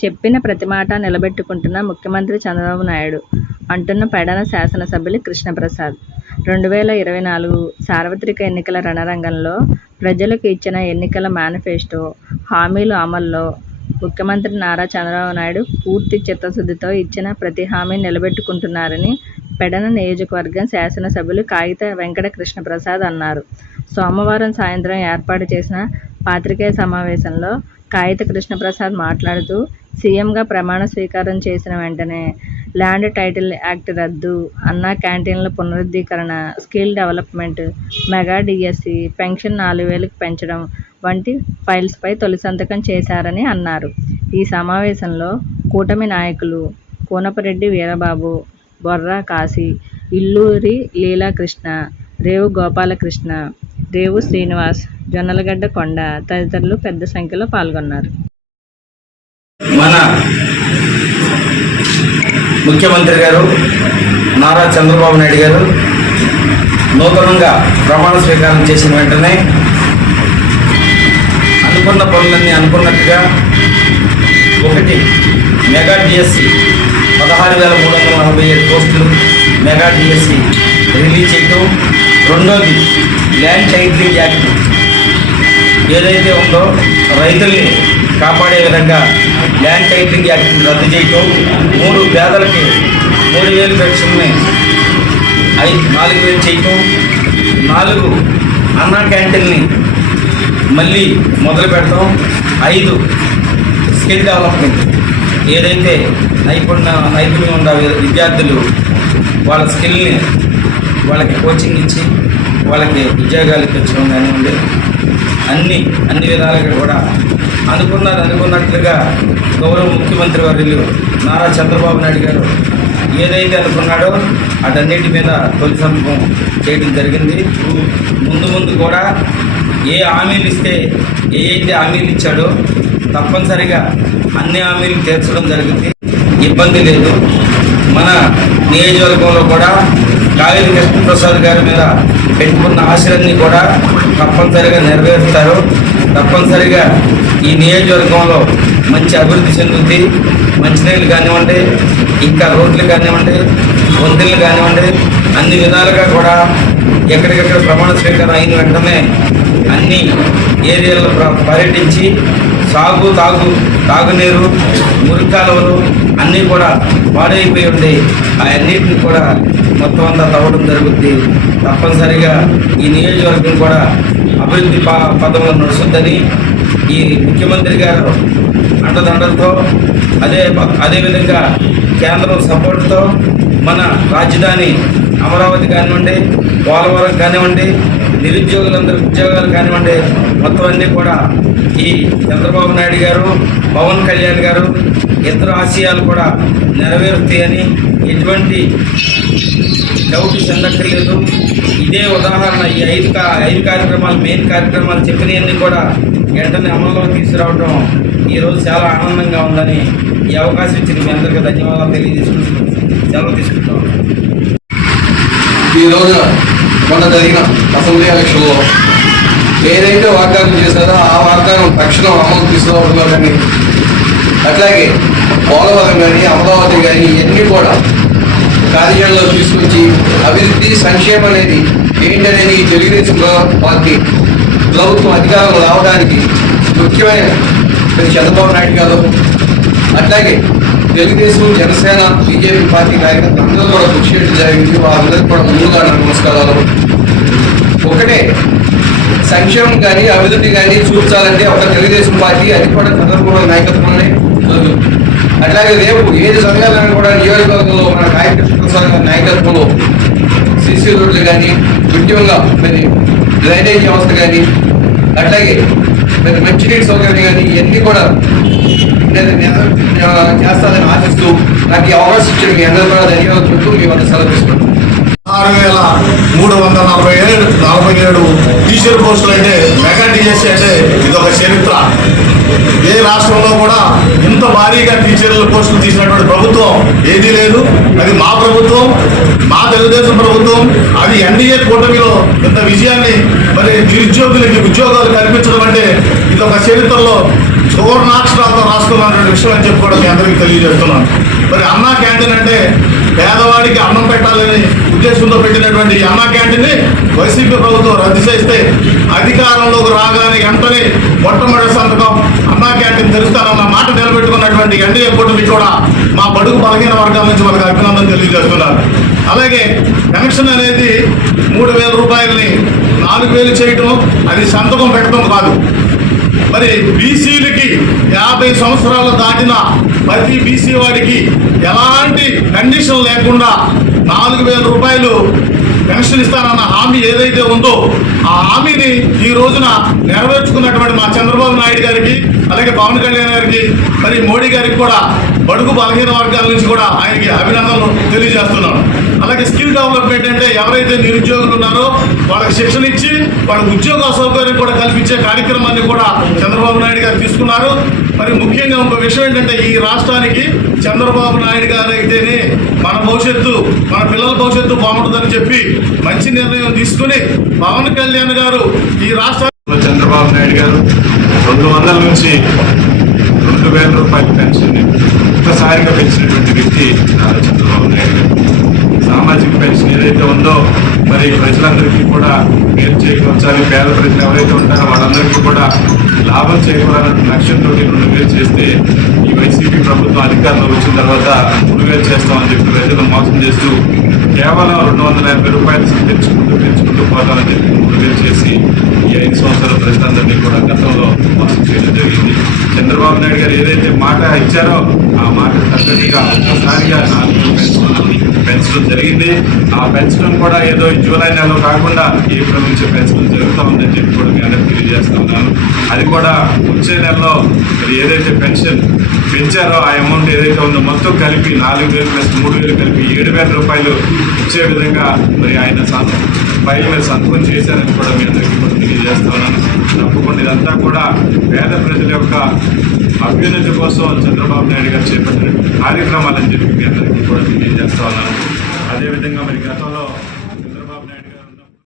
చెప్పిన ప్రతి మాట నిలబెట్టుకుంటున్న ముఖ్యమంత్రి చంద్రబాబు నాయుడు అంటున్న పెడన శాసనసభ్యులు కృష్ణప్రసాద్. రెండు వేల ఇరవై నాలుగు సార్వత్రిక ఎన్నికల రణరంగంలో ప్రజలకు ఇచ్చిన ఎన్నికల మేనిఫెస్టో హామీలు అమల్లో ముఖ్యమంత్రి నారా చంద్రబాబు నాయుడు పూర్తి చిత్తశుద్ధితో ఇచ్చిన ప్రతి హామీని నిలబెట్టుకుంటున్నారని పెడన నియోజకవర్గం శాసనసభ్యులు కాగిత వెంకట కృష్ణప్రసాద్ అన్నారు. సోమవారం సాయంత్రం ఏర్పాటు చేసిన పాత్రికేయ సమావేశంలో కాగిత కృష్ణప్రసాద్ మాట్లాడుతూ సీఎంగా ప్రమాణ స్వీకారం చేసిన వెంటనే ల్యాండ్ టైటిల్ యాక్ట్ రద్దు అన్నా క్యాంటీన్ల పునరుద్ధీకరణ skill development mega DSC pension నాలుగు వేలకు పెంచడం వంటి ఫైల్స్పై తొలి సంతకం చేశారని అన్నారు. ఈ సమావేశంలో కూటమి నాయకులు కూనపరెడ్డి వీరబాబు బొర్రా కాశీ ఇల్లూరి లీలాకృష్ణ రేవు గోపాలకృష్ణ రేవు శ్రీనివాస్ జొన్నలగడ్డ కొండ తదితరులు పెద్ద సంఖ్యలో పాల్గొన్నారు. మన ముఖ్యమంత్రి గారు నారా చంద్రబాబు నాయుడు గారు నూతనంగా ప్రమాణ స్వీకారం చేసిన వెంటనే అనుకున్న పనులన్నీ అనుకున్నట్టుగా ఒకటి మెగా డిఎస్సి పదహారు వేల మూడు వందల నలభై ఏడు పోస్టులు మెగా డిఎస్సి రిలీజ్ చేయటం. రెండోది ల్యాండ్ టైటిలింగ్ యాక్ట్ ఏదైతే ఉందో రైతుల్ని కాపాడే విధంగా ల్యాండ్ టైటిలింగ్ యాక్ట్ రద్దు చేయటం మూడు పేదలకి మూడు వేలు పెన్షన్ని ఐదు నాలుగు వేలు చేయటం నాలుగు అన్నా క్యాంటీన్ని మళ్ళీ మొదలు పెడతాం ఐదు స్కిల్ డెవలప్మెంట్. ఏదైతే నైపుణ్య నైపుణ్యం ఉన్న విద్యార్థులు వాళ్ళ స్కిల్ని వాళ్ళకి కోచింగ్ ఇచ్చి వాళ్ళకి ఉద్యోగాలు తెచ్చడం కానివ్వండి అన్ని అన్ని విధాలుగా కూడా అనుకున్నది అనుకున్నట్లుగా గౌరవ ముఖ్యమంత్రి వర్యులు నారా చంద్రబాబు నాయుడు గారు ఏదైతే అనుకున్నాడో అటన్నిటి మీద తొలి సంతకం చేయడం జరిగింది. ముందు ముందు కూడా ఏ హామీలు ఇస్తే ఏ అయితే హామీలు ఇచ్చాడో తప్పనిసరిగా అన్ని హామీలు తీర్చడం జరిగింది. ఇబ్బంది లేదు. మన నియోజకవర్గంలో కూడా కాగిత కృష్ణప్రసాద్ గారి మీద పెట్టుకున్న ఆశలన్నీ కూడా తప్పనిసరిగా నెరవేరుస్తారు. తప్పనిసరిగా ఈ నియోజకవర్గంలో మంచి అభివృద్ధి చెందుతుంది మంచినీళ్ళు కానివ్వండి ఇంకా రోడ్లు కానివ్వండి వంతులు కానివ్వండి అన్ని విధాలుగా కూడా ఎక్కడికెక్కడ ప్రమాణ స్వీకారం అయిన వెంటనే అన్ని ఏరియాలో పర్యటించి సాగు తాగు తాగునీరు మురికాలువలు అన్నీ కూడా పాడైపోయి ఉండి అవన్నిటిని కూడా మొత్తం అంతా తవ్వడం జరుగుద్ది. తప్పనిసరిగా ఈ నియోజకవర్గం కూడా అభివృద్ధి ప పదంలో నడుస్తుందని ఈ ముఖ్యమంత్రి గారు అండదండలతో అదే అదేవిధంగా కేంద్రం సపోర్ట్తో మన రాజధాని అమరావతి కానివ్వండి పోలవరం కానివ్వండి నిరుద్యోగులందరూ ఉద్యోగాలు కానివ్వండి మొత్తం అన్నీ కూడా ఈ చంద్రబాబు నాయుడు గారు పవన్ కళ్యాణ్ గారు ఇతర ఆశయాలు కూడా నెరవేరుతాయని ఎటువంటి డౌట్ చెందక్కర్లేదు. ఇదే ఉదాహరణ ఈ ఐదు ఐదు కార్యక్రమాలు మెయిన్ కార్యక్రమాలు చెప్పినవన్నీ కూడా వెంటనే అమల్లోకి తీసుకురావడం ఈరోజు చాలా ఆనందంగా ఉందని ఈ అవకాశం ఇచ్చిన మీ అందరికీ ధన్యవాదాలు తెలియజేసుకుంటూ సెలవు తీసుకుంటాం. ఈ రోజు మొన్న జరిగిన అసెంబ్లీ ఎలక్షన్లో ఏదైతే వాగ్దానం చేశారో ఆ వాగ్దానం తక్షణం అమలు తీసుకురావడంలో కానీ అట్లాగే పోలవరం కానీ అమరావతి కానీ ఇవన్నీ కూడా కార్యాలయంలో తీసుకొచ్చి అభివృద్ధి సంక్షేమం అనేది ఏంటనేది ఈ తెలుగుదేశం పార్టీ ప్రభుత్వం అధికారంలో రావడానికి ముఖ్యమైన మరి చంద్రబాబు నాయుడు గారు అట్లాగే తెలుగుదేశం జనసేన బీజేపీ పార్టీ కార్యకర్తలు అందరూ కూడా కృషి చేయడం జరిగింది. వారందరికీ కూడా ముందుగా నమస్కారాలు. ఒకటే సంక్షేమం కానీ అభివృద్ధి కానీ చూపించాలంటే ఒక తెలుగుదేశం పార్టీ అది కూడా చంద్రబాబు నాయకత్వం అట్లాగే రేపు ఏది జరగాలని కూడా నియోజకవర్గంలో మన నాయకృష్ణ సంఘం నాయకత్వంలో సిసి రోడ్లు కానీ ముఖ్యంగా మరి డ్రైనేజ్ వ్యవస్థ కానీ అట్లాగే మరి మంచినీటి సౌకర్యం కానీ ఇవన్నీ కూడా నేను చేస్తానని ఆశిస్తూ నాకు ఈ అవకాశం ఇచ్చిన మీ అందరూ కూడా ధన్యవాదాలు చెప్తూ మీ వద్ద సెలవు తీసుకుంటాను ఆరు వేల మూడు వందల నలభై ఏడు నలభై ఏడు టీచర్ పోస్టులు అంటే మెగా డిఎస్సి అంటే ఇది ఒక చరిత్ర. ఏ రాష్ట్రంలో కూడా ఇంత భారీగా టీచర్ల పోస్టులు తీసినటువంటి ప్రభుత్వం ఏదీ లేదు. అది మా ప్రభుత్వం మా తెలుగుదేశం ప్రభుత్వం అది ఎన్డీఏ కూటమిలో ఇంత విజయాన్ని మరి నిరుద్యోగులకి ఉద్యోగాలు కల్పించడం అంటే ఇది ఒక చరిత్రలో సువర్ణాక్షరాలతో రాసుకున్నటువంటి విషయం అని చెప్పుకోవడం మీ అందరికీ తెలియజేస్తున్నాను. మరి అన్నా క్యాంటీన్ అంటే పేదవాడికి అన్నం పెట్టాలని ఉద్దేశంతో పెట్టినటువంటి అన్నా క్యాంటీన్ని వైసీపీ ప్రభుత్వం రద్దు చేస్తే అధికారంలోకి రాగానే వెంటనే మొట్టమొదటి సంతకం అన్నా క్యాంటీన్ తెరుస్తానన్న మాట నిలబెట్టుకున్నటువంటి ఎన్డీఏ కూటమి కూడా మా బడుగు బలహీన వర్గాల నుంచి వాళ్ళకి అభినందన తెలియజేస్తున్నారు. అలాగే పెన్షన్ అనేది మూడు వేల రూపాయలని నాలుగు వేలు చేయటం అది సంతకం పెట్టడం కాదు. మరి బీసీలకి యాభై సంవత్సరాలు దాటిన ప్రతి బీసీ వాడికి ఎలాంటి కండిషన్ లేకుండా నాలుగు వేల రూపాయలు పెన్షన్ ఇస్తానన్న హామీ ఏదైతే ఉందో ఆ హామీని ఈ రోజున నెరవేర్చుకున్నటువంటి మా చంద్ర అలాగే పవన్ కళ్యాణ్ గారికి మరి మోడీ గారికి కూడా బడుగు బలహీన వర్గాల నుంచి కూడా ఆయనకి అభినందనలు తెలియజేస్తున్నాను. అలాగే స్కిల్ డెవలప్మెంట్ అంటే ఎవరైతే నిరుద్యోగులు ఉన్నారో వాళ్ళకి శిక్షణ ఇచ్చి వాళ్ళకి ఉద్యోగ సౌకర్యం కూడా కల్పించే కార్యక్రమాన్ని కూడా చంద్రబాబు నాయుడు గారు తీసుకున్నారు. మరి ముఖ్యంగా ఇంకో విషయం ఏంటంటే ఈ రాష్ట్రానికి చంద్రబాబు నాయుడు గారు అయితేనే మన భవిష్యత్తు మన పిల్లల భవిష్యత్తు బాగుంటుందని చెప్పి మంచి నిర్ణయం తీసుకుని పవన్ కళ్యాణ్ గారు ఈ రాష్ట్ర చంద్రబాబు నాయుడు గారు రెండు వందల నుంచి రెండు వేల రూపాయల పెన్షన్ ఒక్కసారిగా పెంచినటువంటి వ్యక్తి నారా చంద్రబాబు నాయుడు. సామాజిక పెన్షన్ ఏదైతే ఉందో మరి ప్రజలందరికీ కూడా మేలు చేకూర్చాలి. పేద ప్రజలు ఎవరైతే ఉంటారో వాళ్ళందరికీ కూడా లాభం చేకూరాలన్న లక్ష్యంతో రెండు వేలు చేస్తే ఈ వైసీపీ ప్రభుత్వం అధికారంలో వచ్చిన తర్వాత మూడు వేలు చేస్తామని చెప్పి ప్రజలు మోసం చేస్తూ కేవలం రెండు వందల యాభై రూపాయలు పెంచుకుంటూ పెంచుకుంటూ పోతామని చెప్పి మూడు వేలు చేసి ఐదు సంవత్సరాల ప్రజలందరినీ కూడా గతంలో మోసం చేయడం జరిగింది. చంద్రబాబు నాయుడు గారు ఏదైతే మాట ఇచ్చారో ఆ మాట తగ్గట్టుగా ఒక్కసారిగా నాలుగు వేలు పెంచడం జరిగింది. ఆ పెంచడం కూడా ఏదో జూలై నెలలో కాకుండా ఏప్రిల్ నుంచి పెంచడం జరుగుతూ ఉందని చెప్పి కూడా మీ అందరికీ తెలియజేస్తా ఉన్నాను. అది కూడా వచ్చే నెలలో మరి ఏదైతే పెన్షన్ పెంచారో ఆ అమౌంట్ ఏదైతే ఉందో మొత్తం కలిపి నాలుగు వేలు ప్లస్ మూడు వేలు కలిపి ఏడు వేల రూపాయలు ఇచ్చే విధంగా మరి ఆయన సాధన ఫైల్ మీద సంతకం చేశారని కూడా మీ అందరికీ కూడా తెలియజేస్తున్నాను. తప్పకుండా ఇదంతా కూడా పేద ప్రజల యొక్క అభ్యున్నతి కోసం చంద్రబాబు నాయుడు గారు చేపట్టిన కార్యక్రమాలని చెప్పి మీ అందరికీ కూడా తెలియజేస్తా ఉన్నాను. అదేవిధంగా మరి గతంలో